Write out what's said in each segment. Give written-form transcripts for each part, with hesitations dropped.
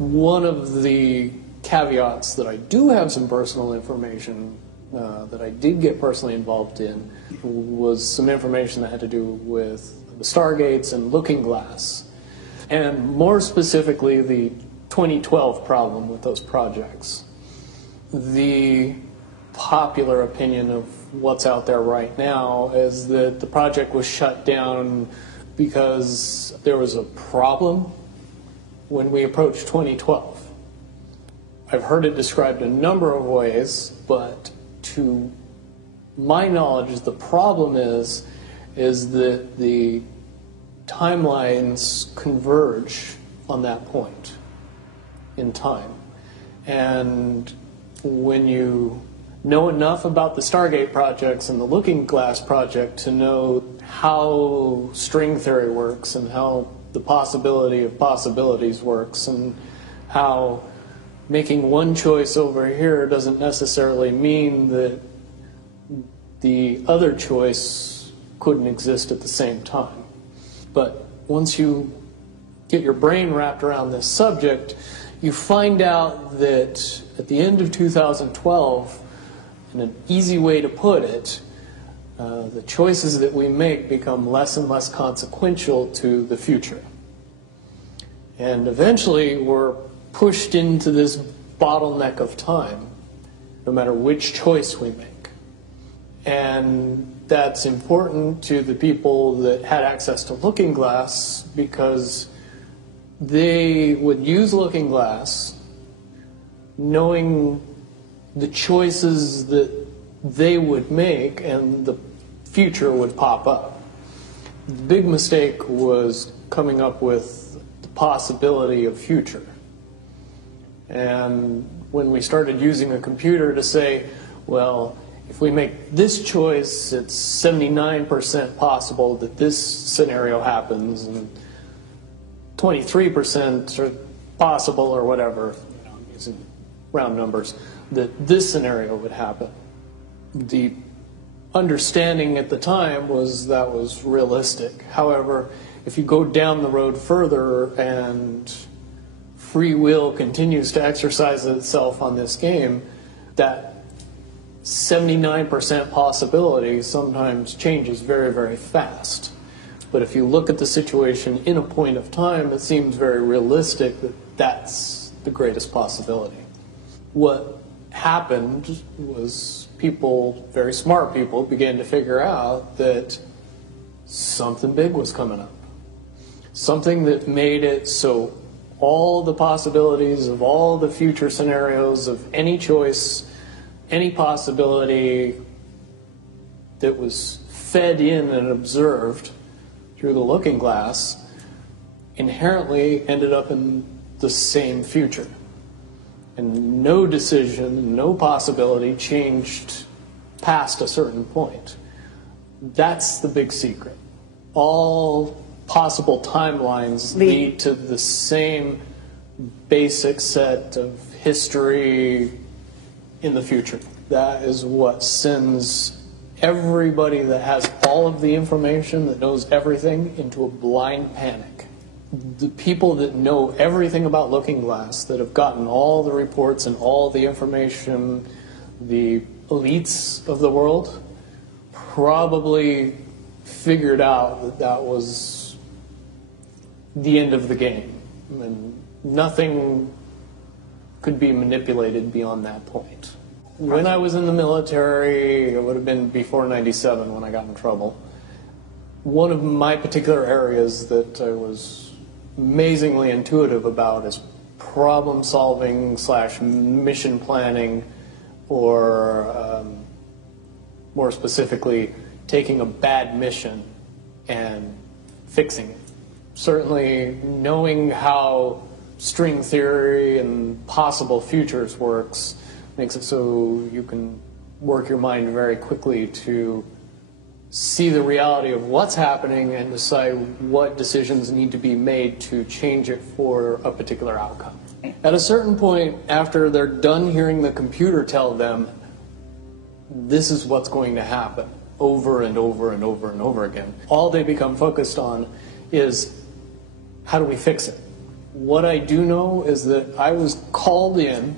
One of the caveats that I do have some personal information that I did get personally involved in was some information that had to do with the Stargates and Looking Glass, and more specifically the 2012 problem with those projects. The popular opinion of what's out there right now is that the project was shut down because there was a problem when we approached 2012. I've heard it described a number of ways, but to my knowledge, the problem is that the timelines converge on that point in time. And when you know enough about the Stargate projects and the Looking Glass project to know how string theory works and how the possibility of possibilities works and how making one choice over here doesn't necessarily mean that the other choice couldn't exist at the same time. But once you get your brain wrapped around this subject, you find out that at the end of 2012, in an easy way to put it, the choices that we make become less and less consequential to the future. And eventually we're pushed into this bottleneck of time, no matter which choice we make. And that's important to the people that had access to Looking Glass because they would use Looking Glass knowing the choices that they would make and the future would pop up. The big mistake was coming up with the possibility of future. And when we started using a computer to say, well, if we make this choice, it's 79% possible that this scenario happens, and 23% are possible, or whatever, I'm using round numbers, that this scenario would happen. The understanding at the time was that was realistic. However, if you go down the road further and free will continues to exercise itself on this game, that 79% possibility sometimes changes very, very fast. But if you look at the situation in a point of time, it seems very realistic that that's the greatest possibility. What happened was people, very smart people, began to figure out that something big was coming up. Something that made it so all the possibilities of all the future scenarios of any choice, any possibility that was fed in and observed through the Looking Glass inherently ended up in the same future. And no decision, no possibility changed past a certain point. That's the big secret. All possible timelines lead to the same basic set of history in the future. That is what sends everybody that has all of the information, that knows everything, into a blind panic. The people that know everything about Looking Glass, that have gotten all the reports and all the information, the elites of the world, probably figured out that that was the end of the game. And nothing could be manipulated beyond that point. When I was in the military, it would have been before '97 when I got in trouble. One of my particular areas that I was amazingly intuitive about is problem solving / mission planning, or more specifically, taking a bad mission and fixing it. Certainly knowing how string theory and possible futures works makes it so you can work your mind very quickly to see the reality of what's happening and decide what decisions need to be made to change it for a particular outcome. At a certain point, after they're done hearing the computer tell them this is what's going to happen over and over and over and over again, all they become focused on is how do we fix it? What I do know is that I was called in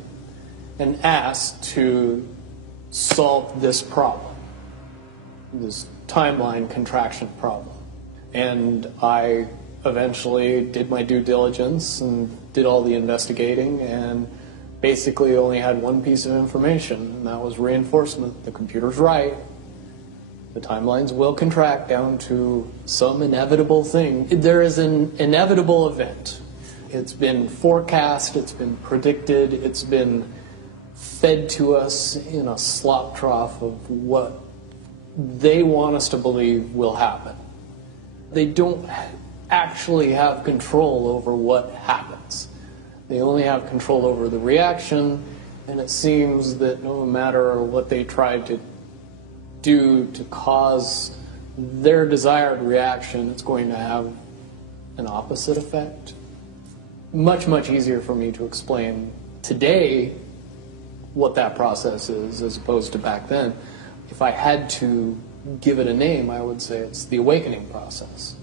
and asked to solve this problem, this timeline contraction problem. And I eventually did my due diligence and did all the investigating and basically only had one piece of information, and that was reinforcement. The computer's right. The timelines will contract down to some inevitable thing. There is an inevitable event. It's been forecast, it's been predicted, it's been fed to us in a slop trough of what they want us to believe will happen. They don't actually have control over what happens. They only have control over the reaction, and it seems that no matter what they try to do to cause their desired reaction, it's going to have an opposite effect. Much, much easier for me to explain today what that process is as opposed to back then. If I had to give it a name, I would say it's the awakening process.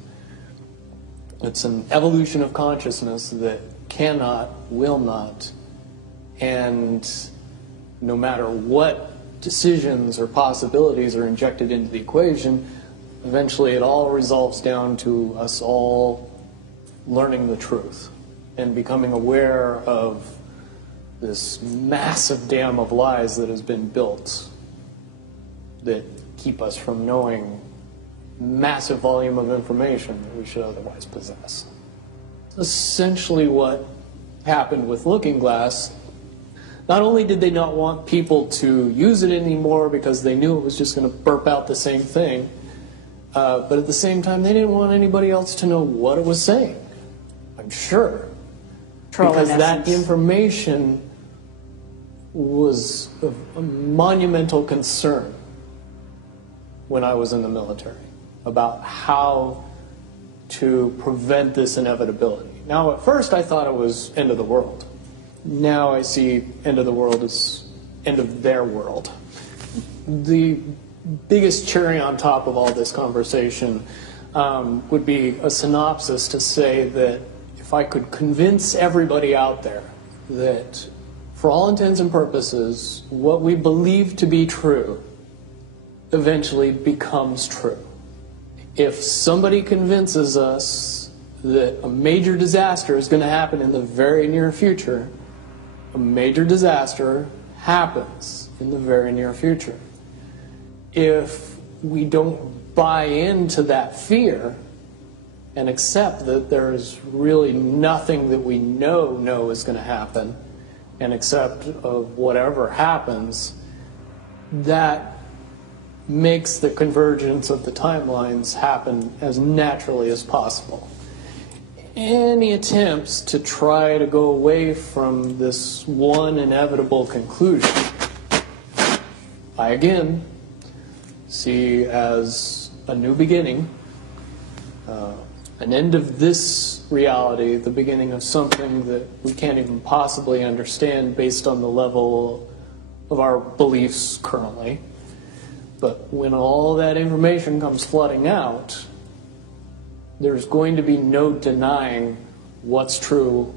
It's an evolution of consciousness that cannot, will not, and no matter what decisions or possibilities are injected into the equation, eventually it all resolves down to us all learning the truth and becoming aware of this massive dam of lies that has been built that keep us from knowing massive volume of information that we should otherwise possess. Essentially what happened with Looking Glass, not only did they not want people to use it anymore because they knew it was just going to burp out the same thing, but at the same time they didn't want anybody else to know what it was saying, I'm sure. Because that information was of a monumental concern when I was in the military about how to prevent this inevitability. Now, at first I thought it was end of the world. Now I see end of the world as end of their world. The biggest cherry on top of all this conversation would be a synopsis to say that if I could convince everybody out there that for all intents and purposes, what we believe to be true eventually becomes true. If somebody convinces us that a major disaster is going to happen in the very near future, a major disaster happens in the very near future. If we don't buy into that fear and accept that there's really nothing that we know is going to happen, and accept of whatever happens, that makes the convergence of the timelines happen as naturally as possible. Any attempts to try to go away from this one inevitable conclusion, I again see as a new beginning, an end of this reality, the beginning of something that we can't even possibly understand based on the level of our beliefs currently. But when all that information comes flooding out, there's going to be no denying what's true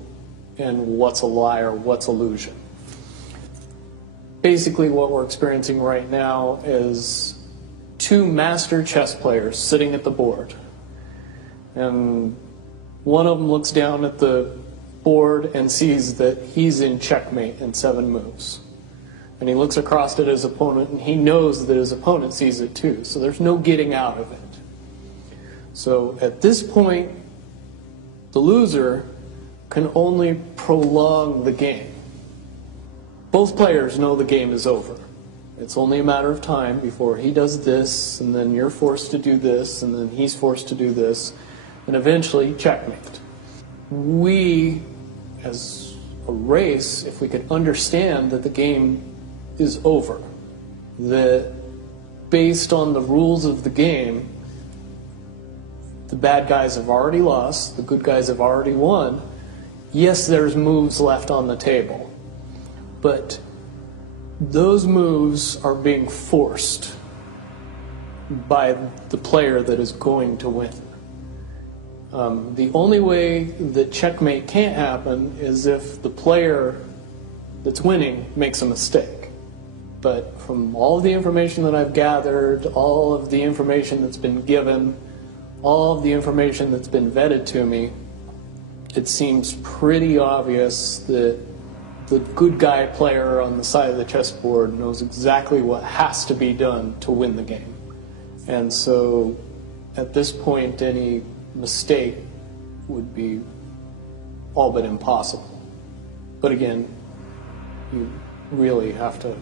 and what's a lie or what's illusion. Basically what we're experiencing right now is two master chess players sitting at the board. And one of them looks down at the board and sees that he's in checkmate in 7 moves. And he looks across at his opponent and he knows that his opponent sees it too. So there's no getting out of it. So at this point, the loser can only prolong the game. Both players know the game is over. It's only a matter of time before he does this, and then you're forced to do this, and then he's forced to do this, and eventually checkmate. We, as a race, if we could understand that the game is over, that based on the rules of the game, the bad guys have already lost, the good guys have already won. Yes, there's moves left on the table, but those moves are being forced by the player that is going to win. The only way that checkmate can't happen is if the player that's winning makes a mistake. But from all of the information that I've gathered, all of the information that's been given, all of the information that's been vetted to me, it seems pretty obvious that the good guy player on the side of the chessboard knows exactly what has to be done to win the game. And so at this point, any mistake would be all but impossible. But again, you really have to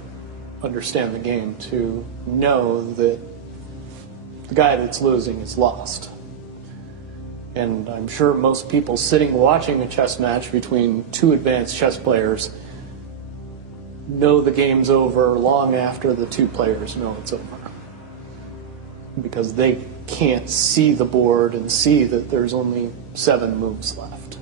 understand the game to know that the guy that's losing is lost. And I'm sure most people sitting watching a chess match between two advanced chess players know the game's over long after the two players know it's over, because they can't see the board and see that there's only 7 moves left.